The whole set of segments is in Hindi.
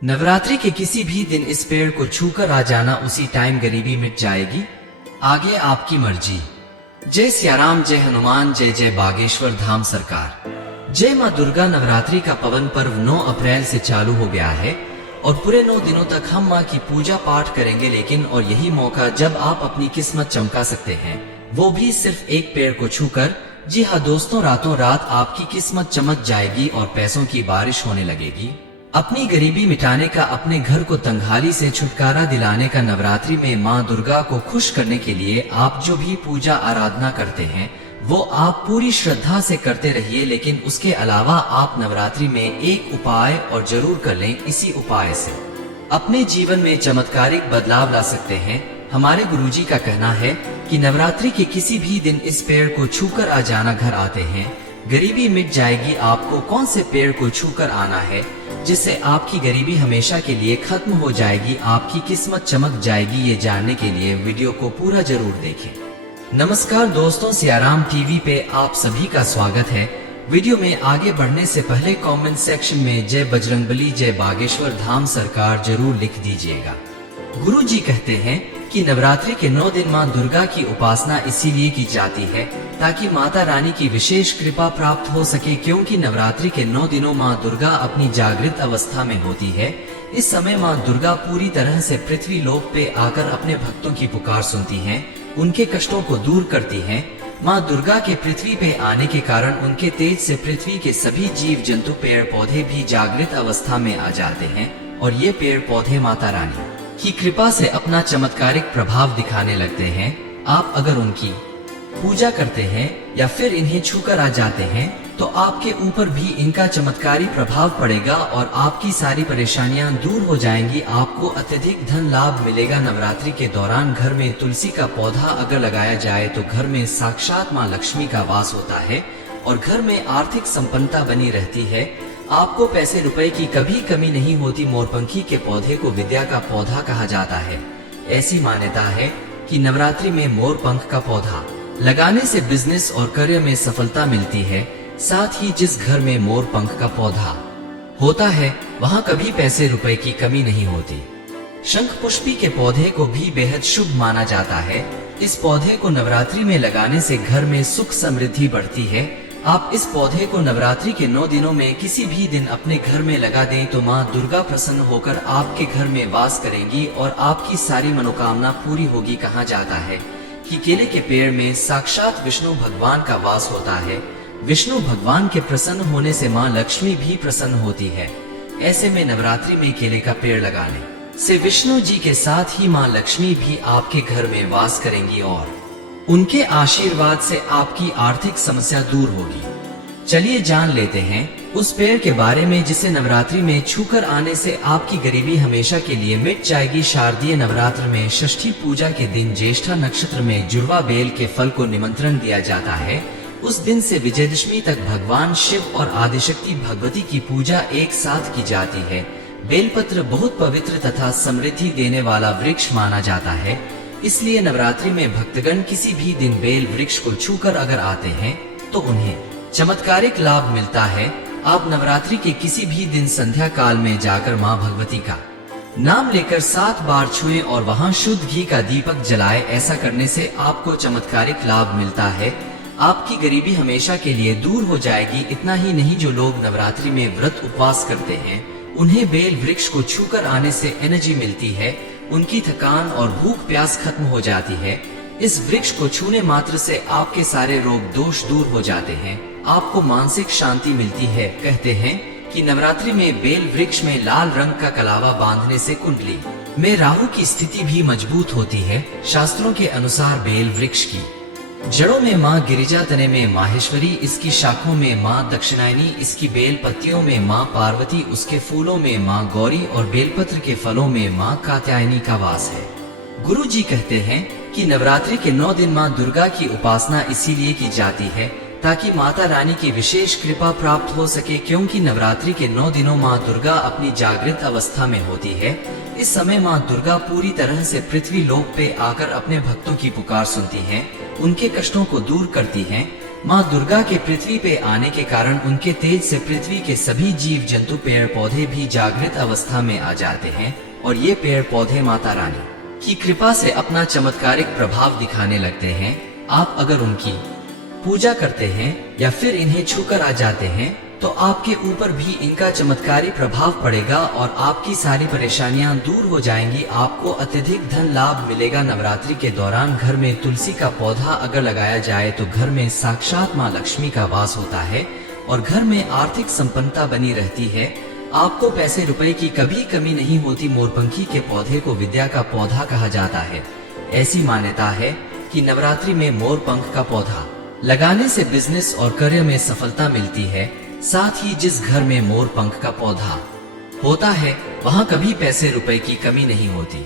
नवरात्रि के किसी भी दिन इस पेड़ को छूकर आ जाना, उसी टाइम गरीबी मिट जाएगी। आगे आपकी मर्जी। जय सियाराम, जय हनुमान, जय जय बागेश्वर धाम सरकार। जय माँ दुर्गा। नवरात्रि का पवन पर्व 9 अप्रैल से चालू हो गया है और पूरे 9 दिनों तक हम माँ की पूजा पाठ करेंगे। लेकिन और यही मौका जब आप अपनी किस्मत चमका सकते हैं, वो भी सिर्फ एक पेड़ को छूकर। जी हाँ दोस्तों, रातों रात आपकी किस्मत चमक जाएगी और पैसों की बारिश होने लगेगी। अपनी गरीबी मिटाने का, अपने घर को तंगहाली से छुटकारा दिलाने का, नवरात्रि में माँ दुर्गा को खुश करने के लिए आप जो भी पूजा आराधना करते हैं वो आप पूरी श्रद्धा से करते रहिए। लेकिन उसके अलावा आप नवरात्रि में एक उपाय और जरूर कर लें। इसी उपाय से अपने जीवन में चमत्कारिक बदलाव ला सकते हैं। हमारे गुरुजी का कहना है कि नवरात्रि के किसी भी दिन इस पेड़ को छूकर आ जाना, घर आते हैं गरीबी मिट जाएगी। आपको कौन से पेड़ को छूकर आना है जिससे आपकी गरीबी हमेशा के लिए खत्म हो जाएगी, आपकी किस्मत चमक जाएगी? ये जानने के लिए वीडियो को पूरा जरूर देखें। नमस्कार दोस्तों, सियाराम टीवी पे आप सभी का स्वागत है। वीडियो में आगे बढ़ने से पहले कमेंट सेक्शन में जय बजरंगबली, जय बागेश्वर धाम सरकार जरूर लिख दीजिएगा। गुरुजी कहते हैं कि नवरात्रि के 9 दिन माँ दुर्गा की उपासना इसीलिए की जाती है ताकि माता रानी की विशेष कृपा प्राप्त हो सके। क्योंकि नवरात्रि के 9 दिनों माँ दुर्गा अपनी जागृत अवस्था में होती है। इस समय माँ दुर्गा पूरी तरह से पृथ्वी लोक पे आकर अपने भक्तों की पुकार सुनती हैं, उनके कष्टों को दूर करती हैं। माँ दुर्गा के पृथ्वी पे आने के कारण उनके तेज से पृथ्वी के सभी जीव जंतु, पेड़ पौधे भी जागृत अवस्था में आ जाते हैं और ये पेड़ पौधे माता रानी की कृपा से अपना चमत्कारिक प्रभाव दिखाने लगते हैं। आप अगर उनकी पूजा करते हैं या फिर इन्हें छूकर आ जाते हैं तो आपके ऊपर भी इनका चमत्कारी प्रभाव पड़ेगा और आपकी सारी परेशानियां दूर हो जाएंगी। आपको अत्यधिक धन लाभ मिलेगा। नवरात्रि के दौरान घर में तुलसी का पौधा अगर लगाया जाए तो घर में साक्षात माँ लक्ष्मी का वास होता है और घर में आर्थिक संपन्नता बनी रहती है। आपको पैसे रुपए की कभी कमी नहीं होती। मोरपंखी के पौधे को विद्या का पौधा कहा जाता है। ऐसी मान्यता है कि नवरात्रि में मोर पंख का पौधा लगाने से बिजनेस और करियर में सफलता मिलती है। साथ ही जिस घर में मोर पंख का पौधा होता है वहां कभी पैसे रुपए की कमी नहीं होती। शंख पुष्पी के पौधे को भी बेहद शुभ माना जाता है। इस पौधे को नवरात्रि में लगाने से घर में सुख समृद्धि बढ़ती है। आप इस पौधे को नवरात्रि के 9 दिनों में किसी भी दिन अपने घर में लगा दें तो माँ दुर्गा प्रसन्न होकर आपके घर में वास करेंगी और आपकी सारी मनोकामना पूरी होगी। कहा जाता है कि केले के पेड़ में साक्षात विष्णु भगवान का वास होता है। विष्णु भगवान के प्रसन्न होने से माँ लक्ष्मी भी प्रसन्न होती है। ऐसे में नवरात्रि में केले का पेड़ लगाने से विष्णु जी के साथ ही माँ लक्ष्मी भी आपके घर में वास करेंगी और उनके आशीर्वाद से आपकी आर्थिक समस्या दूर होगी। चलिए जान लेते हैं उस पेड़ के बारे में जिसे नवरात्रि में छूकर आने से आपकी गरीबी हमेशा के लिए मिट जाएगी। शारदीय नवरात्र में षष्ठी पूजा के दिन ज्येष्ठा नक्षत्र में जुड़वा बेल के फल को निमंत्रण दिया जाता है। उस दिन से विजयदशमी तक भगवान शिव और आदिशक्ति भगवती की पूजा एक साथ की जाती है। बेलपत्र बहुत पवित्र तथा समृद्धि देने वाला वृक्ष माना जाता है, इसलिए नवरात्रि में भक्तगण किसी भी दिन बेल वृक्ष को छूकर अगर आते हैं तो उन्हें चमत्कारिक लाभ मिलता है। आप नवरात्रि के किसी भी दिन संध्या काल में जाकर माँ भगवती का नाम लेकर 7 बार छुएं और वहां शुद्ध घी का दीपक जलाएं। ऐसा करने से आपको चमत्कारिक लाभ मिलता है। आपकी गरीबी हमेशा के लिए दूर हो जाएगी। इतना ही नहीं, जो लोग नवरात्रि में व्रत उपवास करते हैं उन्हें बेल वृक्ष को छूकर आने से एनर्जी मिलती है, उनकी थकान और भूख प्यास खत्म हो जाती है। इस वृक्ष को छूने मात्र से आपके सारे रोग दोष दूर हो जाते हैं, आपको मानसिक शांति मिलती है। कहते हैं कि नवरात्रि में बेल वृक्ष में लाल रंग का कलावा बांधने से कुंडली में राहु की स्थिति भी मजबूत होती है। शास्त्रों के अनुसार बेल वृक्ष की जड़ों में माँ गिरिजा, तने में माहेश्वरी, इसकी शाखों में माँ दक्षिणायनी, इसकी बेल पत्तियों में माँ पार्वती, उसके फूलों में माँ गौरी और बेलपत्र के फलों में माँ कात्यायनी का वास है। गुरु जी कहते हैं कि नवरात्रि के 9 दिन माँ दुर्गा की उपासना इसीलिए की जाती है ताकि माता रानी की विशेष कृपा प्राप्त हो सके। क्योंकि नवरात्रि के 9 दिनों माँ दुर्गा अपनी जागृत अवस्था में होती है। इस समय माँ दुर्गा पूरी तरह से पृथ्वी लोक पे आकर अपने भक्तों की पुकार सुनती हैं, उनके कष्टों को दूर करती हैं। माँ दुर्गा के पृथ्वी पे आने के कारण उनके तेज से पृथ्वी के सभी जीव जंतु पेड़ पौधे भी जागृत अवस्था में आ जाते हैं और ये पेड़ पौधे माता रानी की कृपा से अपना चमत्कारिक प्रभाव दिखाने लगते हैं। आप अगर उनकी पूजा करते हैं या फिर इन्हें छूकर आ जाते हैं तो आपके ऊपर भी इनका चमत्कारी प्रभाव पड़ेगा और आपकी सारी परेशानियां दूर हो जाएंगी। आपको अत्यधिक धन लाभ मिलेगा। नवरात्रि के दौरान घर में तुलसी का पौधा अगर लगाया जाए तो घर में साक्षात माँ लक्ष्मी का वास होता है और घर में आर्थिक संपन्नता बनी रहती है। आपको पैसे रुपए की कभी कमी नहीं होती। मोरपंखी के पौधे को विद्या का पौधा कहा जाता है। ऐसी मान्यता है कि नवरात्रि में मोर पंख का पौधा लगाने से बिजनेस और करियर में सफलता मिलती है। साथ ही जिस घर में मोर पंख का पौधा होता है वहाँ कभी पैसे रुपए की कमी नहीं होती।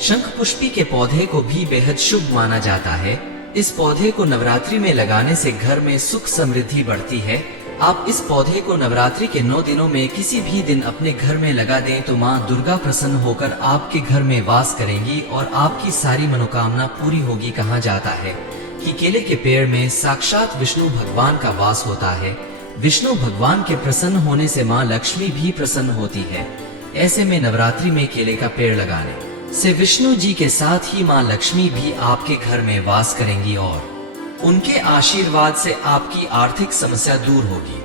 शंख पुष्पी के पौधे को भी बेहद शुभ माना जाता है। इस पौधे को नवरात्रि में लगाने से घर में सुख समृद्धि बढ़ती है। आप इस पौधे को नवरात्रि के 9 दिनों में किसी भी दिन अपने घर में लगा दें तो माँ दुर्गा प्रसन्न होकर आपके घर में वास करेंगी और आपकी सारी मनोकामना पूरी होगी। कहा जाता है कि केले के पेड़ में साक्षात विष्णु भगवान का वास होता है। विष्णु भगवान के प्रसन्न होने से माँ लक्ष्मी भी प्रसन्न होती है। ऐसे में नवरात्रि में केले का पेड़ लगाने से विष्णु जी के साथ ही माँ लक्ष्मी भी आपके घर में वास करेंगी और उनके आशीर्वाद से आपकी आर्थिक समस्या दूर होगी।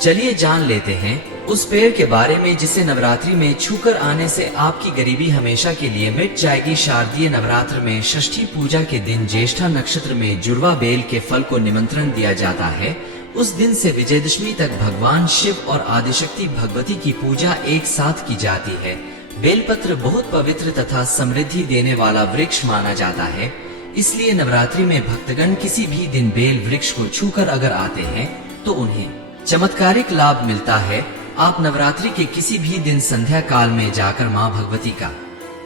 चलिए जान लेते हैं उस पेड़ के बारे में जिसे नवरात्रि में छूकर आने से आपकी गरीबी हमेशा के लिए मिट जाएगी। शारदीय नवरात्र में षष्ठी पूजा के दिन ज्येष्ठा नक्षत्र में जुड़वा बेल के फल को निमंत्रण दिया जाता है। उस दिन से विजयदशमी तक भगवान शिव और आदिशक्ति भगवती की पूजा एक साथ की जाती है। बेलपत्र बहुत पवित्र तथा समृद्धि देने वाला वृक्ष माना जाता है, इसलिए नवरात्रि में भक्तगण किसी भी दिन बेल वृक्ष को छूकर अगर आते हैं तो उन्हें चमत्कारिक लाभ मिलता है। आप नवरात्रि के किसी भी दिन संध्या काल में जाकर माँ भगवती का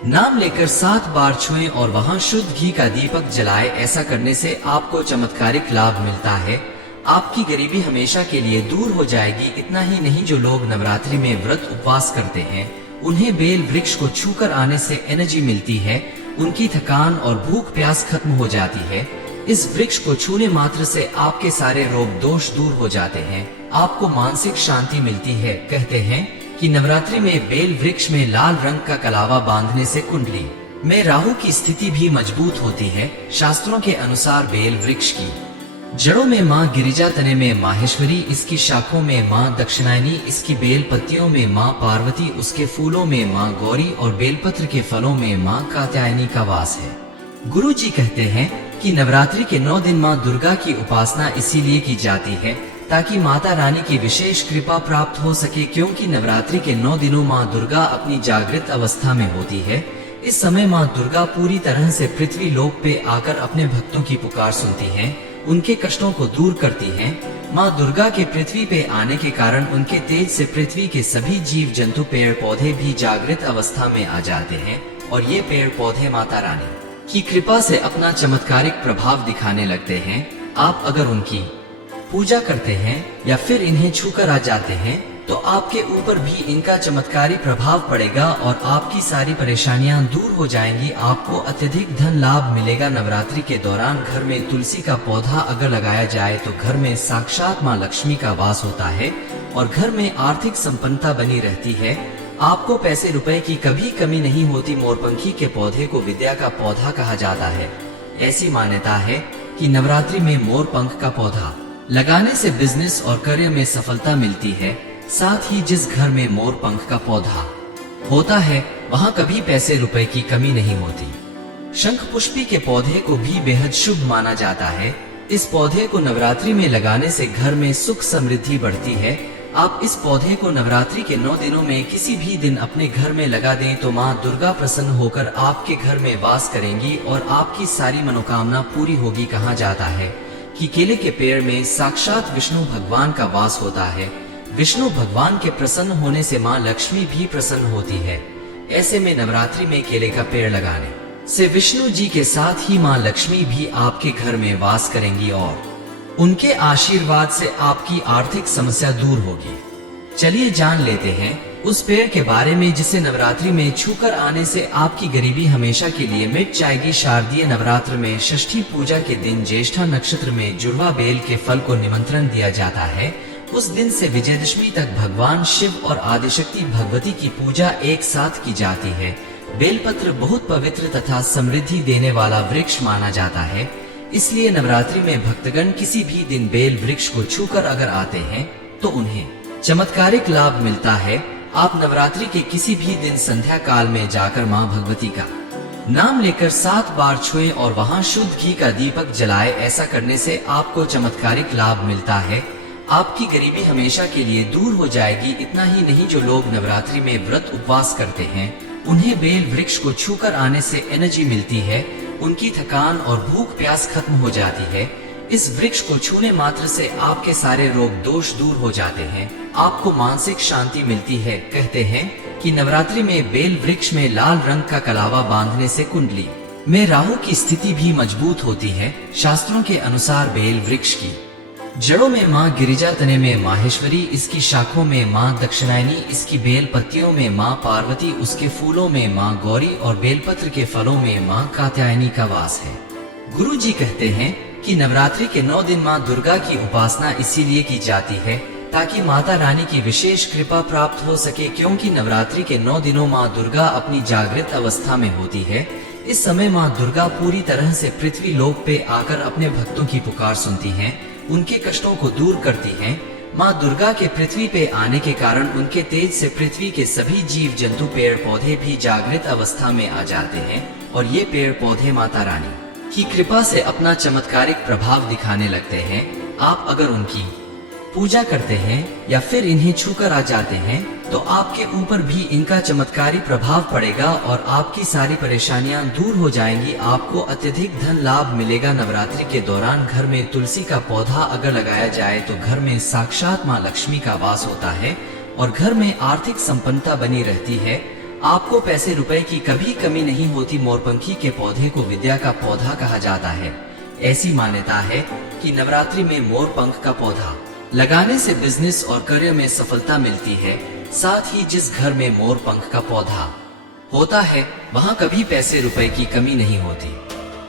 नाम लेकर 7 बार छुएं और वहाँ शुद्ध घी का दीपक जलाएं। ऐसा करने से आपको चमत्कारिक लाभ मिलता है। आपकी गरीबी हमेशा के लिए दूर हो जाएगी। इतना ही नहीं, जो लोग नवरात्रि में व्रत उपवास करते हैं उन्हें बेल वृक्ष को छूकर आने से एनर्जी मिलती है। उनकी थकान और भूख प्यास खत्म हो जाती है। इस वृक्ष को छूने मात्र से आपके सारे रोग दोष दूर हो जाते हैं। आपको मानसिक शांति मिलती है। कहते हैं कि नवरात्रि में बेल वृक्ष में लाल रंग का कलावा बांधने से कुंडली में राहु की स्थिति भी मजबूत होती है। शास्त्रों के अनुसार बेल वृक्ष की जड़ों में माँ गिरिजा, तने में माहेश्वरी, इसकी शाखों में माँ दक्षिणायनी, इसकी बेल पत्तियों में माँ पार्वती, उसके फूलों में माँ गौरी और बेलपत्र के फलों में माँ कात्यायनी का वास है। गुरु जी कहते हैं कि नवरात्रि के 9 दिन माँ दुर्गा की उपासना इसीलिए की जाती है ताकि माता रानी की विशेष कृपा प्राप्त हो सके। क्योंकि नवरात्रि के 9 दिनों माँ दुर्गा अपनी जागृत अवस्था में होती है। इस समय माँ दुर्गा पूरी तरह से पृथ्वी लोक पे आकर अपने भक्तों की पुकार सुनती हैं, उनके कष्टों को दूर करती हैं। माँ दुर्गा के पृथ्वी पे आने के कारण उनके तेज से पृथ्वी के सभी जीव जंतु पेड़ पौधे भी जागृत अवस्था में आ जाते हैं और ये पेड़ पौधे माता रानी की कृपा से अपना चमत्कारिक प्रभाव दिखाने लगते हैं। आप अगर उनकी पूजा करते हैं या फिर इन्हें छूकर आ जाते हैं तो आपके ऊपर भी इनका चमत्कारी प्रभाव पड़ेगा और आपकी सारी परेशानियां दूर हो जाएंगी। आपको अत्यधिक धन लाभ मिलेगा। नवरात्रि के दौरान घर में तुलसी का पौधा अगर लगाया जाए तो घर में साक्षात माँ लक्ष्मी का वास होता है और घर में आर्थिक संपन्नता बनी रहती है। आपको पैसे रुपए की कभी कमी नहीं होती। मोरपंखी के पौधे को विद्या का पौधा कहा जाता है। ऐसी मान्यता है कि नवरात्रि में मोर पंख का पौधा लगाने से बिजनेस और करियर में सफलता मिलती है। साथ ही जिस घर में मोर पंख का पौधा होता है वहाँ कभी पैसे रुपए की कमी नहीं होती। शंख पुष्पी के पौधे को भी बेहद शुभ माना जाता है। इस पौधे को नवरात्रि में लगाने से घर में सुख समृद्धि बढ़ती है। आप इस पौधे को नवरात्रि के 9 दिनों में किसी भी दिन अपने घर में लगा दें तो माँ दुर्गा प्रसन्न होकर आपके घर में वास करेंगी और आपकी सारी मनोकामना पूरी होगी। कहा जाता है कि केले के पेड़ में साक्षात विष्णु भगवान का वास होता है। विष्णु भगवान के प्रसन्न होने से माँ लक्ष्मी भी प्रसन्न होती है। ऐसे में नवरात्रि में केले का पेड़ लगाने से विष्णु जी के साथ ही माँ लक्ष्मी भी आपके घर में वास करेंगी और उनके आशीर्वाद से आपकी आर्थिक समस्या दूर होगी। चलिए जान लेते हैं उस पेड़ के बारे में जिसे नवरात्रि में छूकर आने से आपकी गरीबी हमेशा के लिए मिट जाएगी। शारदीय नवरात्र में षष्ठी पूजा के दिन ज्येष्ठा नक्षत्र में जुड़वा बेल के फल को निमंत्रण दिया जाता है। उस दिन से विजयदशमी तक भगवान शिव और आदिशक्ति भगवती की पूजा एक साथ की जाती है। बेलपत्र बहुत पवित्र तथा समृद्धि देने वाला वृक्ष माना जाता है, इसलिए नवरात्रि में भक्तगण किसी भी दिन बेल वृक्ष को छूकर अगर आते हैं तो उन्हें चमत्कारिक लाभ मिलता है। आप नवरात्रि के किसी भी दिन संध्या काल में जाकर मां भगवती का नाम लेकर 7 बार छुएं और वहां शुद्ध घी का दीपक जलाएं। ऐसा करने से आपको चमत्कारिक लाभ मिलता है। आपकी गरीबी हमेशा के लिए दूर हो जाएगी। इतना ही नहीं, जो लोग नवरात्रि में व्रत उपवास करते हैं उन्हें बेल वृक्ष को छूकर आने से एनर्जी मिलती है, उनकी थकान और भूख प्यास खत्म हो जाती है। इस वृक्ष को छूने मात्र से आपके सारे रोग दोष दूर हो जाते हैं, आपको मानसिक शांति मिलती है। कहते हैं कि नवरात्रि में बेल वृक्ष में लाल रंग का कलावा बांधने से कुंडली में राहु की स्थिति भी मजबूत होती है। शास्त्रों के अनुसार बेल वृक्ष की जड़ों में माँ गिरिजा, तने में माहेश्वरी, इसकी शाखों में माँ दक्षिणायनी, इसकी बेल पत्तियों में माँ पार्वती, उसके फूलों में माँ गौरी और बेलपत्र के फलों में माँ कात्यायनी का वास है। गुरु जी कहते हैं कि नवरात्रि के 9 दिन माँ दुर्गा की उपासना इसीलिए की जाती है ताकि माता रानी की विशेष कृपा प्राप्त हो सके, क्योंकि नवरात्रि के 9 दिनों माँ दुर्गा अपनी जागृत अवस्था में होती है। इस समय माँ दुर्गा पूरी तरह से पृथ्वी लोक पे आकर अपने भक्तों की पुकार सुनती हैं, उनके कष्टों को दूर करती हैं। माँ दुर्गा के पृथ्वी पे आने के कारण उनके तेज से पृथ्वी के सभी जीव जंतु पेड़ पौधे भी जागृत अवस्था में आ जाते हैं और ये पेड़ पौधे माता रानी की कृपा से अपना चमत्कारिक प्रभाव दिखाने लगते हैं। आप अगर उनकी पूजा करते हैं या फिर इन्हें छूकर आ जाते हैं तो आपके ऊपर भी इनका चमत्कारी प्रभाव पड़ेगा और आपकी सारी परेशानियां दूर हो जाएंगी। आपको अत्यधिक धन लाभ मिलेगा। नवरात्रि के दौरान घर में तुलसी का पौधा अगर लगाया जाए तो घर में साक्षात माँ लक्ष्मी का वास होता है और घर में आर्थिक संपन्नता बनी रहती है। आपको पैसे रुपए की कभी कमी नहीं होती। मोरपंखी के पौधे को विद्या का पौधा कहा जाता है। ऐसी मान्यता है कि नवरात्रि में मोरपंख का पौधा लगाने से बिजनेस और करियर में सफलता मिलती है। साथ ही जिस घर में मोरपंख का पौधा होता है वहां कभी पैसे रुपए की कमी नहीं होती।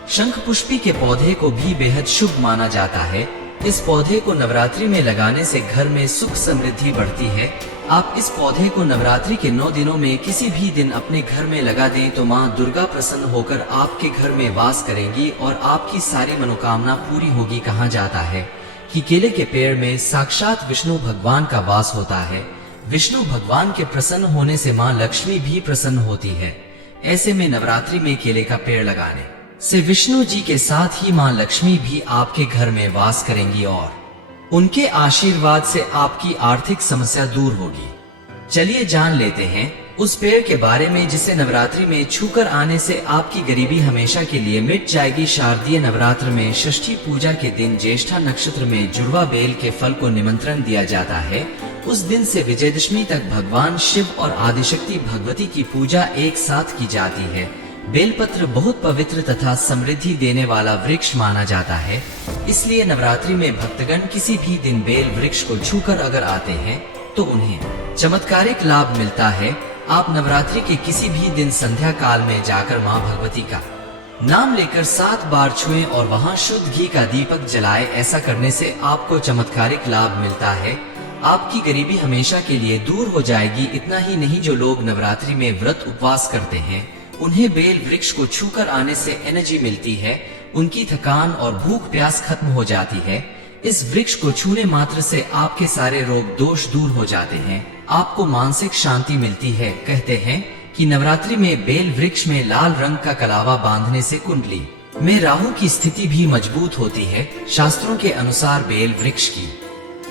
शंख पुष्पी के पौधे को भी बेहद शुभ माना जाता है। इस पौधे को नवरात्रि में लगाने से घर में सुख समृद्धि बढ़ती है। आप इस पौधे को नवरात्रि के 9 दिनों में किसी भी दिन अपने घर में लगा दें तो माँ दुर्गा प्रसन्न होकर आपके घर में वास करेंगी और आपकी सारी मनोकामना पूरी होगी। कहा जाता है कि केले के पेड़ में साक्षात विष्णु भगवान का वास होता है। विष्णु भगवान के प्रसन्न होने से माँ लक्ष्मी भी प्रसन्न होती है। ऐसे में नवरात्रि में केले का पेड़ लगाने से विष्णु जी के साथ ही माँ लक्ष्मी भी आपके घर में वास करेंगी और उनके आशीर्वाद से आपकी आर्थिक समस्या दूर होगी। चलिए जान लेते हैं उस पेड़ के बारे में जिसे नवरात्रि में छूकर आने से आपकी गरीबी हमेशा के लिए मिट जाएगी। शारदीय नवरात्र में षष्ठी पूजा के दिन ज्येष्ठा नक्षत्र में जुड़वा बेल के फल को निमंत्रण दिया जाता है। उस दिन से विजयदशमी तक भगवान शिव और आदिशक्ति भगवती की पूजा एक साथ की जाती है। बेलपत्र बहुत पवित्र तथा समृद्धि देने वाला वृक्ष माना जाता है, इसलिए नवरात्रि में भक्तगण किसी भी दिन बेल वृक्ष को छूकर अगर आते हैं तो उन्हें चमत्कारिक लाभ मिलता है। आप नवरात्रि के किसी भी दिन संध्या काल में जाकर मां भगवती का नाम लेकर 7 बार छुएं और वहां शुद्ध घी का दीपक जलाएं। ऐसा करने से आपको चमत्कारिक लाभ मिलता है। आपकी गरीबी हमेशा के लिए दूर हो जाएगी। इतना ही नहीं, जो लोग नवरात्रि में व्रत उपवास करते हैं उन्हें बेल वृक्ष को छूकर आने से एनर्जी मिलती है, उनकी थकान और भूख प्यास खत्म हो जाती है। इस वृक्ष को छूने मात्र से आपके सारे रोग दोष दूर हो जाते हैं, आपको मानसिक शांति मिलती है। कहते हैं कि नवरात्रि में बेल वृक्ष में लाल रंग का कलावा बांधने से कुंडली में राहु की स्थिति भी मजबूत होती है। शास्त्रों के अनुसार बेल वृक्ष की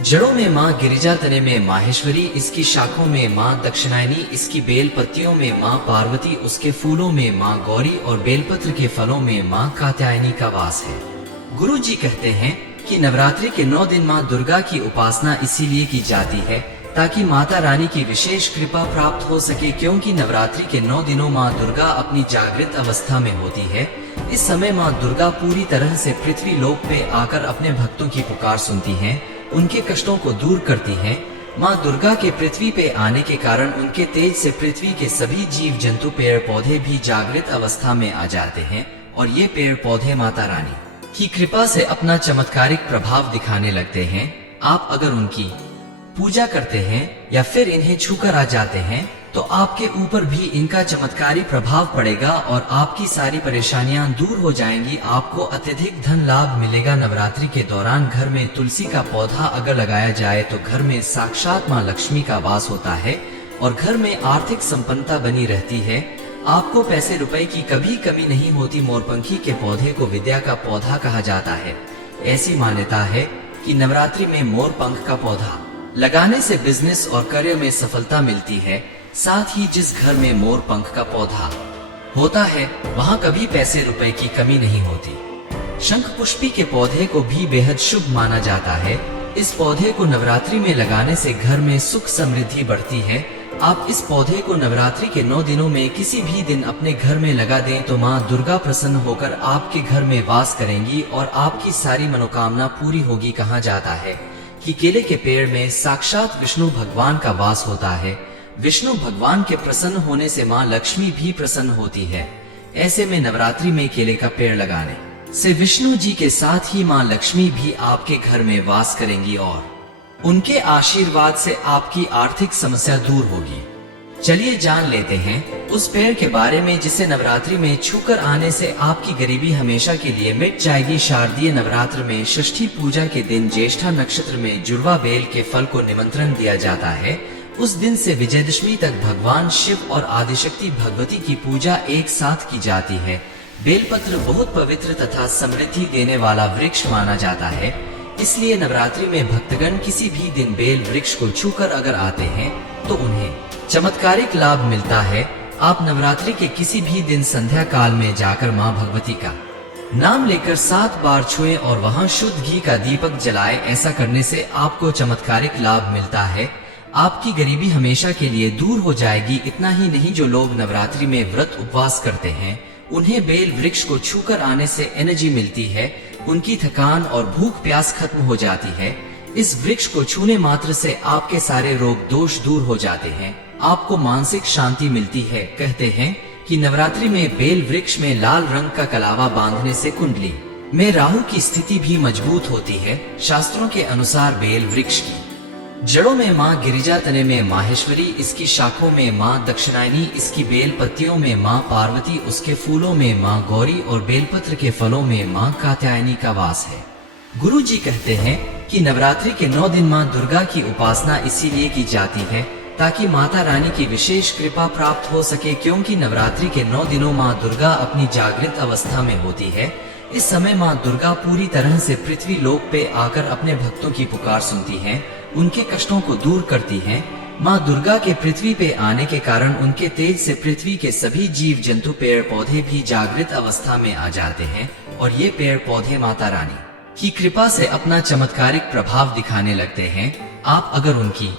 जड़ों में माँ गिरिजा, तने में माहेश्वरी, इसकी शाखों में माँ दक्षिणायनी, इसकी बेल पत्तियों में माँ पार्वती, उसके फूलों में माँ गौरी और बेलपत्र के फलों में माँ कात्यायनी का वास है। गुरु जी कहते हैं कि नवरात्रि के 9 दिन माँ दुर्गा की उपासना इसीलिए की जाती है ताकि माता रानी की विशेष कृपा प्राप्त हो सके, क्योंकि नवरात्रि के 9 दिनों माँ दुर्गा अपनी जागृत अवस्था में होती है। इस समय माँ दुर्गा पूरी तरह से पृथ्वी लोक पे आकर अपने भक्तों की पुकार सुनती हैं, उनके कष्टों को दूर करती हैं। माँ दुर्गा के पृथ्वी पे आने के कारण उनके तेज से पृथ्वी के सभी जीव जंतु पेड़ पौधे भी जागृत अवस्था में आ जाते हैं और ये पेड़ पौधे माता रानी की कृपा से अपना चमत्कारिक प्रभाव दिखाने लगते हैं। आप अगर उनकी पूजा करते हैं या फिर इन्हें छूकर आ जाते हैं तो आपके ऊपर भी इनका चमत्कारी प्रभाव पड़ेगा और आपकी सारी परेशानियां दूर हो जाएंगी। आपको अत्यधिक धन लाभ मिलेगा। नवरात्रि के दौरान घर में तुलसी का पौधा अगर लगाया जाए तो घर में साक्षात मां लक्ष्मी का वास होता है और घर में आर्थिक संपन्नता बनी रहती है। आपको पैसे रुपए की कभी कमी नहीं होती। मोरपंखी के पौधे को विद्या का पौधा कहा जाता है। ऐसी मान्यता है कि नवरात्रि में मोर पंख का पौधा लगाने से बिजनेस और करियर में सफलता मिलती है। साथ ही जिस घर में मोर पंख का पौधा होता है वहाँ कभी पैसे रुपए की कमी नहीं होती। शंख पुष्पी के पौधे को भी बेहद शुभ माना जाता है। इस पौधे को नवरात्रि में लगाने से घर में सुख समृद्धि बढ़ती है। आप इस पौधे को नवरात्रि के 9 दिनों में किसी भी दिन अपने घर में लगा दें तो माँ दुर्गा प्रसन्न होकर आपके घर में वास करेंगी और आपकी सारी मनोकामना पूरी होगी। कहा जाता है कि केले के पेड़ में साक्षात विष्णु भगवान का वास होता है। विष्णु भगवान के प्रसन्न होने से माँ लक्ष्मी भी प्रसन्न होती है। ऐसे में नवरात्रि में केले का पेड़ लगाने से विष्णु जी के साथ ही माँ लक्ष्मी भी आपके घर में वास करेंगी और उनके आशीर्वाद से आपकी आर्थिक समस्या दूर होगी। चलिए जान लेते हैं उस पेड़ के बारे में जिसे नवरात्रि में छूकर आने से आपकी गरीबी हमेशा के लिए मिट जाएगी। शारदीय नवरात्र में षष्ठी पूजा के दिन ज्येष्ठा नक्षत्र में जुड़वा बेल के फल को निमंत्रण दिया जाता है। उस दिन से विजयदशमी तक भगवान शिव और आदिशक्ति भगवती की पूजा एक साथ की जाती है। बेलपत्र बहुत पवित्र तथा समृद्धि देने वाला वृक्ष माना जाता है, इसलिए नवरात्रि में भक्तगण किसी भी दिन बेल वृक्ष को छूकर अगर आते हैं तो उन्हें चमत्कारिक लाभ मिलता है। आप नवरात्रि के किसी भी दिन संध्या काल में जाकर माँ भगवती का नाम लेकर 7 बार छुएं और वहाँ शुद्ध घी का दीपक जलाएं। ऐसा करने से आपको चमत्कारिक लाभ मिलता है। आपकी गरीबी हमेशा के लिए दूर हो जाएगी। इतना ही नहीं, जो लोग नवरात्रि में व्रत उपवास करते हैं उन्हें बेल वृक्ष को छूकर आने से एनर्जी मिलती है। उनकी थकान और भूख प्यास खत्म हो जाती है। इस वृक्ष को छूने मात्र से आपके सारे रोग दोष दूर हो जाते हैं। आपको मानसिक शांति मिलती है। कहते हैं कि नवरात्रि में बेल वृक्ष में लाल रंग का कलावा बांधने से कुंडली में राहु की स्थिति भी मजबूत होती है। शास्त्रों के अनुसार बेल वृक्ष की जड़ों में माँ गिरिजा, तने में माहेश्वरी, इसकी शाखों में माँ दक्षिणायनी, इसकी बेल पत्तियों में माँ पार्वती, उसके फूलों में माँ गौरी और बेलपत्र के फलों में माँ कात्यायनी का वास है। गुरु जी कहते हैं कि नवरात्रि के 9 दिन माँ दुर्गा की उपासना इसीलिए की जाती है ताकि माता रानी की विशेष कृपा प्राप्त हो सके। क्योंकि नवरात्रि के 9 दिनों माँ दुर्गा अपनी जागृत अवस्था में होती है। इस समय माँ दुर्गा पूरी तरह से पृथ्वी लोक पे आकर अपने भक्तों की पुकार सुनती हैं, उनके कष्टों को दूर करती हैं। माँ दुर्गा के पृथ्वी पे आने के कारण उनके तेज से पृथ्वी के सभी जीव जंतु पेड़ पौधे भी जागृत अवस्था में आ जाते हैं और ये पेड़ पौधे माता रानी की कृपा से अपना चमत्कारिक प्रभाव दिखाने लगते हैं। आप अगर उनकी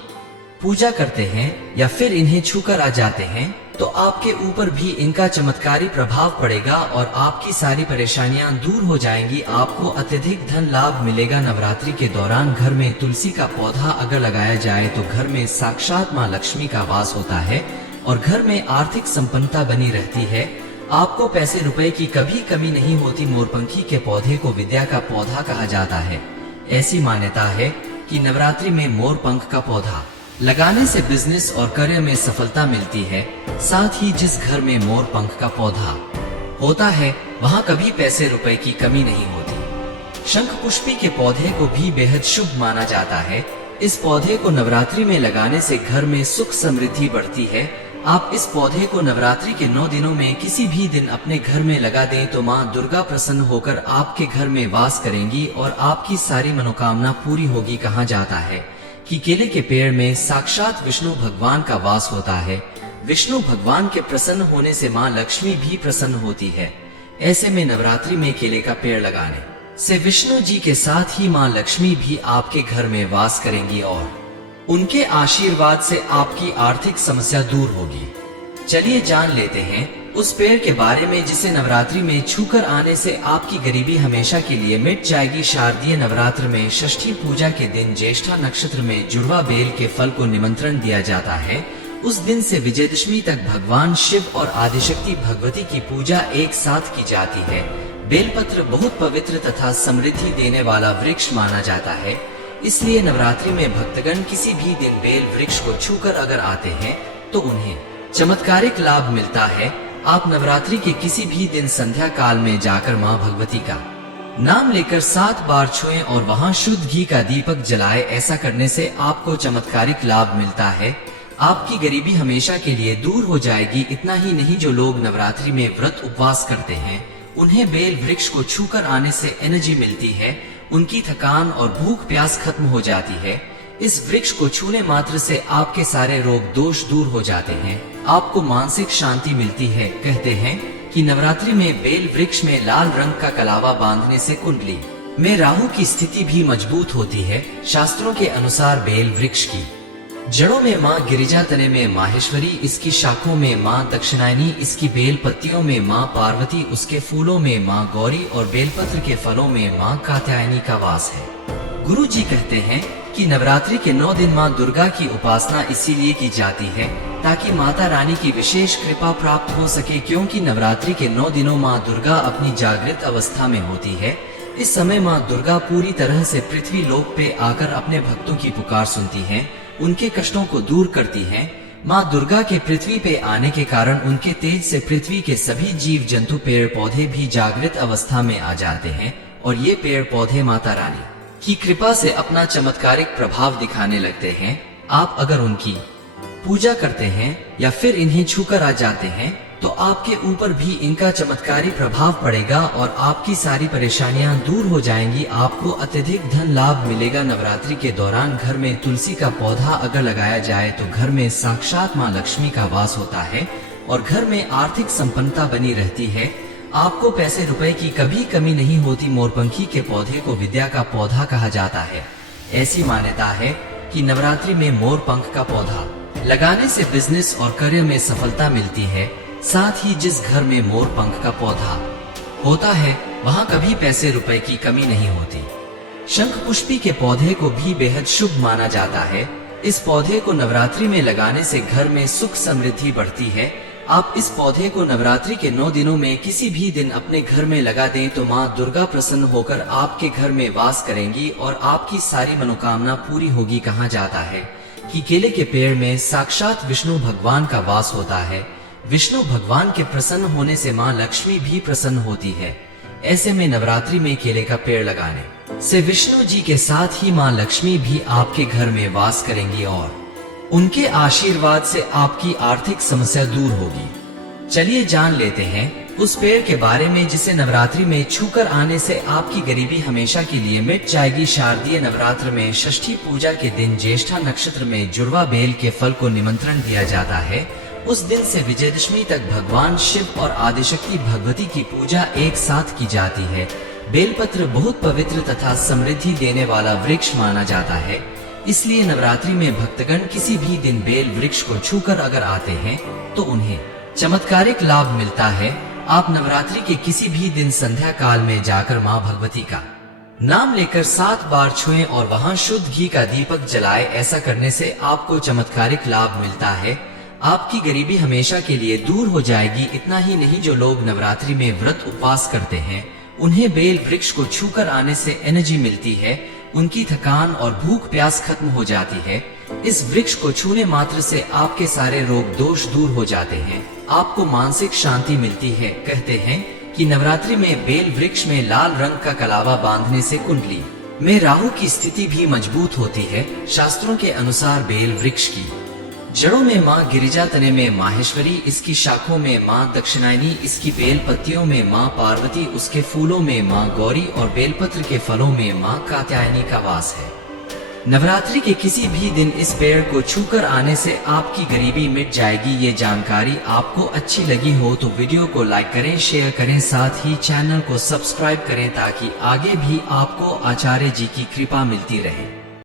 पूजा करते हैं या फिर इन्हें छूकर आ जाते हैं तो आपके ऊपर भी इनका चमत्कारी प्रभाव पड़ेगा और आपकी सारी परेशानियां दूर हो जाएंगी। आपको अत्यधिक धन लाभ मिलेगा। नवरात्रि के दौरान घर में तुलसी का पौधा अगर लगाया जाए तो घर में साक्षात मां लक्ष्मी का वास होता है और घर में आर्थिक संपन्नता बनी रहती है। आपको पैसे रुपए की कभी कमी नहीं होती। मोरपंखी के पौधे को विद्या का पौधा कहा जाता है। ऐसी मान्यता है कि नवरात्रि में मोर पंख का पौधा लगाने से बिजनेस और करियर में सफलता मिलती है। साथ ही जिस घर में मोर पंख का पौधा होता है वहाँ कभी पैसे रुपए की कमी नहीं होती। शंख पुष्पी के पौधे को भी बेहद शुभ माना जाता है। इस पौधे को नवरात्रि में लगाने से घर में सुख समृद्धि बढ़ती है। आप इस पौधे को नवरात्रि के 9 दिनों में किसी भी दिन अपने घर में लगा दें तो माँ दुर्गा प्रसन्न होकर आपके घर में वास करेंगी और आपकी सारी मनोकामना पूरी होगी। कहा जाता है कि केले के पेड़ में साक्षात विष्णु भगवान का वास होता है। विष्णु भगवान के प्रसन्न होने से माँ लक्ष्मी भी प्रसन्न होती है। ऐसे में नवरात्रि में केले का पेड़ लगाने से विष्णु जी के साथ ही माँ लक्ष्मी भी आपके घर में वास करेंगी और उनके आशीर्वाद से आपकी आर्थिक समस्या दूर होगी। चलिए जान लेते हैं उस पेड़ के बारे में जिसे नवरात्रि में छूकर आने से आपकी गरीबी हमेशा के लिए मिट जाएगी। शारदीय नवरात्र में षष्ठी पूजा के दिन ज्येष्ठा नक्षत्र में जुड़वा बेल के फल को निमंत्रण दिया जाता है। उस दिन से विजयदशमी तक भगवान शिव और आदिशक्ति भगवती की पूजा एक साथ की जाती है। बेलपत्र बहुत पवित्र तथा समृद्धि देने वाला वृक्ष माना जाता है, इसलिए नवरात्रि में भक्तगण किसी भी दिन बेल वृक्ष को छूकर अगर आते हैं तो उन्हें चमत्कारिक लाभ मिलता है। आप नवरात्रि के किसी भी दिन संध्या काल में जाकर मां भगवती का नाम लेकर 7 बार छुएं और वहां शुद्ध घी का दीपक जलाएं। ऐसा करने से आपको चमत्कारिक लाभ मिलता है। आपकी गरीबी हमेशा के लिए दूर हो जाएगी। इतना ही नहीं, जो लोग नवरात्रि में व्रत उपवास करते हैं उन्हें बेल वृक्ष को छूकर आने से एनर्जी मिलती है, उनकी थकान और भूख प्यास खत्म हो जाती है। इस वृक्ष को छूने मात्र से आपके सारे रोग दोष दूर हो जाते हैं, आपको मानसिक शांति मिलती है। कहते हैं कि नवरात्रि में बेल वृक्ष में लाल रंग का कलावा बांधने से कुंडली में राहु की स्थिति भी मजबूत होती है। शास्त्रों के अनुसार बेल वृक्ष की जड़ों में माँ गिरिजा, तने में माहेश्वरी, इसकी शाखों में माँ दक्षिणायनी, इसकी बेल पत्तियों में माँ पार्वती, उसके फूलों में माँ गौरी और बेलपत्र के फलों में माँ कात्यायनी का वास है। गुरु जी कहते हैं कि नवरात्रि के 9 दिन माँ दुर्गा की उपासना इसीलिए की जाती है ताकि माता रानी की विशेष कृपा प्राप्त हो सके, क्योंकि नवरात्रि के 9 दिनों माँ दुर्गा अपनी जागृत अवस्था में होती है। इस समय माँ दुर्गा पूरी तरह से पृथ्वी लोक पे आकर अपने भक्तों की पुकार सुनती हैं, उनके कष्टों को दूर करती हैं। माँ दुर्गा के पृथ्वी पे आने के कारण उनके तेज से पृथ्वी के सभी जीव जंतु पेड़ पौधे भी जागृत अवस्था में आ जाते हैं और ये पेड़ पौधे माता रानी की कृपा से अपना चमत्कारिक प्रभाव दिखाने लगते हैं। आप अगर उनकी पूजा करते हैं या फिर इन्हें छूकर आ जाते हैं तो आपके ऊपर भी इनका चमत्कारी प्रभाव पड़ेगा और आपकी सारी परेशानियां दूर हो जाएंगी। आपको अत्यधिक धन लाभ मिलेगा। नवरात्रि के दौरान घर में तुलसी का पौधा अगर लगाया जाए तो घर में साक्षात मां लक्ष्मी का वास होता है और घर में आर्थिक संपन्नता बनी रहती है। आपको पैसे रुपए की कभी कमी नहीं होती। मोरपंखी के पौधे को विद्या का पौधा कहा जाता है। ऐसी मान्यता है कि नवरात्रि में मोर पंख का पौधा लगाने से बिजनेस और करियर में सफलता मिलती है। साथ ही जिस घर में मोर पंख का पौधा होता है वहां कभी पैसे रुपए की कमी नहीं होती। शंख पुष्पी के पौधे को भी बेहद शुभ माना जाता है। इस पौधे को नवरात्रि में लगाने से घर में सुख समृद्धि बढ़ती है। आप इस पौधे को नवरात्रि के 9 दिनों में किसी भी दिन अपने घर में लगा दें तो माँ दुर्गा प्रसन्न होकर आपके घर में वास करेंगी और आपकी सारी मनोकामना पूरी होगी। कहा जाता है कि केले के पेड़ में साक्षात विष्णु भगवान का वास होता है। विष्णु भगवान के प्रसन्न होने से माँ लक्ष्मी भी प्रसन्न होती है। ऐसे में नवरात्रि में केले का पेड़ लगाने से विष्णु जी के साथ ही माँ लक्ष्मी भी आपके घर में वास करेंगी और उनके आशीर्वाद से आपकी आर्थिक समस्या दूर होगी। चलिए जान लेते हैं उस पेड़ के बारे में जिसे नवरात्रि में छूकर आने से आपकी गरीबी हमेशा के लिए मिट जाएगी। शारदीय नवरात्र में षष्ठी पूजा के दिन ज्येष्ठा नक्षत्र में जुड़वा बेल के फल को निमंत्रण दिया जाता है। उस दिन से विजयदशमी तक भगवान शिव और आदिशक्ति भगवती की पूजा एक साथ की जाती है। बेलपत्र बहुत पवित्र तथा समृद्धि देने वाला वृक्ष माना जाता है, इसलिए नवरात्रि में भक्तगण किसी भी दिन बेल वृक्ष को छूकर अगर आते हैं तो उन्हें चमत्कारिक लाभ मिलता है। आप नवरात्रि के किसी भी दिन संध्या काल में जाकर मां भगवती का नाम लेकर 7 बार छुएं और वहां शुद्ध घी का दीपक जलाएं। ऐसा करने से आपको चमत्कारिक लाभ मिलता है। आपकी गरीबी हमेशा के लिए दूर हो जाएगी। इतना ही नहीं, जो लोग नवरात्रि में व्रत उपवास करते हैं उन्हें बेल वृक्ष को छूकर आने से एनर्जी मिलती है, उनकी थकान और भूख प्यास खत्म हो जाती है। इस वृक्ष को छूने मात्र से आपके सारे रोग दोष दूर हो जाते हैं, आपको मानसिक शांति मिलती है। कहते हैं कि नवरात्रि में बेल वृक्ष में लाल रंग का कलावा बांधने से कुंडली में राहु की स्थिति भी मजबूत होती है। शास्त्रों के अनुसार बेल वृक्ष की जड़ों में माँ गिरिजा, तने में माहेश्वरी, इसकी शाखों में माँ दक्षिणायनी, इसकी बेल पत्तियों में माँ पार्वती, उसके फूलों में माँ गौरी और बेलपत्र के फलों में माँ कात्यायनी का वास है। नवरात्रि के किसी भी दिन इस पेड़ को छूकर आने से आपकी गरीबी मिट जाएगी। ये जानकारी आपको अच्छी लगी हो तो वीडियो को लाइक करें, शेयर करें, साथ ही चैनल को सब्सक्राइब करें ताकि आगे भी आपको आचार्य जी की कृपा मिलती रहे।